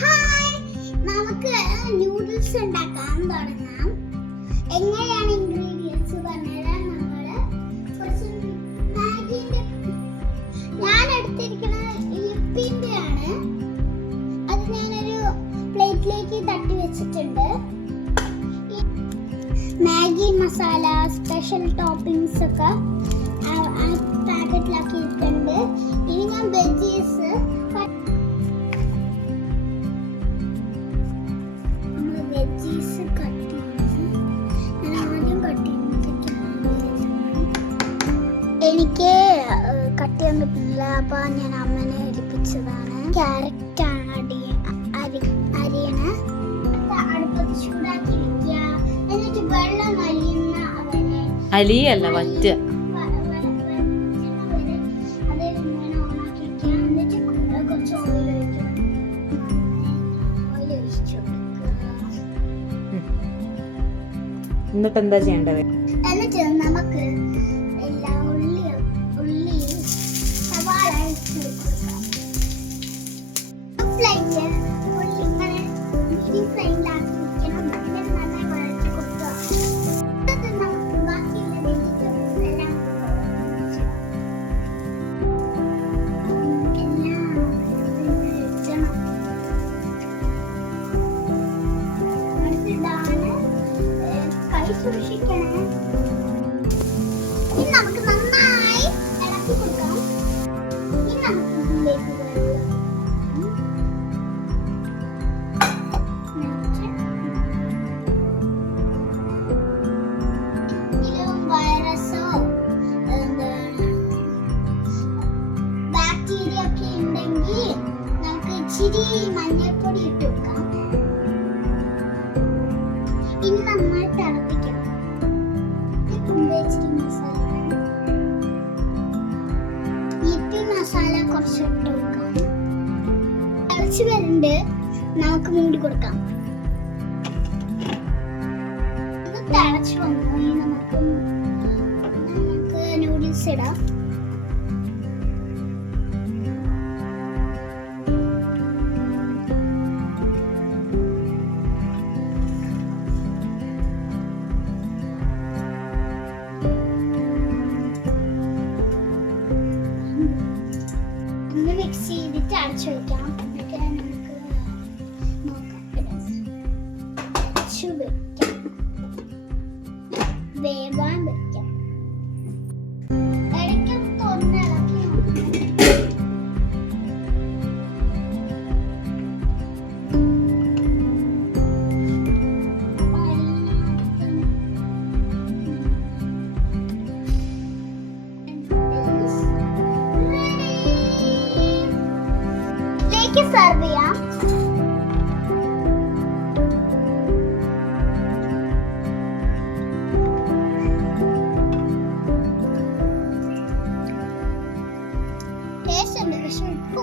Hi, നമുക്ക് noodles ഉണ്ടാക്കാൻ തുടങ്ങാം. എങ്ങനെയാണ് ഇൻഗ്രീഡിയൻസ് പറഞ്ഞുതരാം. കുറച്ച് മാഗിന്റെ ഞാൻ എടുത്തിരിക്കുന്നത് ലിപ്പിന്റെ ആണ്. അത് ഞാനൊരു പ്ലേറ്റിലേക്ക് തട്ടി വെച്ചിട്ടുണ്ട്. മാഗി മസാല, സ്പെഷ്യൽ ടോപ്പിംഗ്സ് ഒക്കെ പാക്കറ്റിലാക്കി ഇട്ടിട്ടുണ്ട്. ഇനി ഞാൻ വെജീസ് എനിക്ക് കട്ട് ചെയ്യാൻ പറ്റുന്നില്ല, അപ്പൊ ഞാൻ അമ്മനെ ഏൽപ്പിച്ചതാണ്. ക്യാരറ്റ് ആണ് അരിയണ. അടുപ്പത്ത് ചൂടാക്കി വെക്കുക. എന്നിട്ട് വെള്ളം അലിയല്ല വറ്റ ഇന്നിപ്പോ എന്താ ചെയ്യേണ്ടത്? എന്നിട്ട് നമുക്ക് എല്ലാ ഉള്ളി സവാള ഇട്ട് കൊടുക്കാം. ഉള്ളി ഇങ്ങനെ മീഡിയം ഫ്ലെയിമിലാക്കി വെക്കണം. എന്നിട്ട് നന്നായി വഴറ്റി കൊടുക്കുക. എന്നിട്ട് നമുക്ക് ബാക്കിയുള്ള വെജിറ്റബിൾസ് എല്ലാം സൂക്ഷിക്കണേ. ഇനി നമുക്ക് നന്നായി ഇളക്കി കൊടുക്കാം. ഇനി നമുക്ക് ഇതിലേക്ക് വൈറസോ ബാക്ടീരിയ ഒക്കെ ഉണ്ടെങ്കിൽ നമുക്ക് ഇച്ചിരി മഞ്ഞൾപ്പൊടി ഇട്ട് കൊടുക്കാം. ഇനി നന്നായി തിളപ്പിക്കണം. മസാല കുറച്ച് ഇട്ട് കൊടുക്കാം. തിളച്ച് വരുന്നുണ്ട്, നമുക്ക് മൂടി കൊടുക്കാം. തിളച്ച് വന്നു നമുക്ക് നൂഡിൽസ് ഇടാം. മിക്സ് ചെയ്തിട്ട് അടച്ചു വെക്കാം. എന്നിട്ട് നമുക്ക് നോക്കാം. അടച്ചു വെക്കാം, വേവാൻ വെക്കാം. ഇടയ്ക്ക് തുറന്ന് ഇളക്കി നോക്കണം. സെർവ് ചെയ്യാം. ടേസ്റ്റ് ഉണ്ട്, പക്ഷെ ഉപ്പ്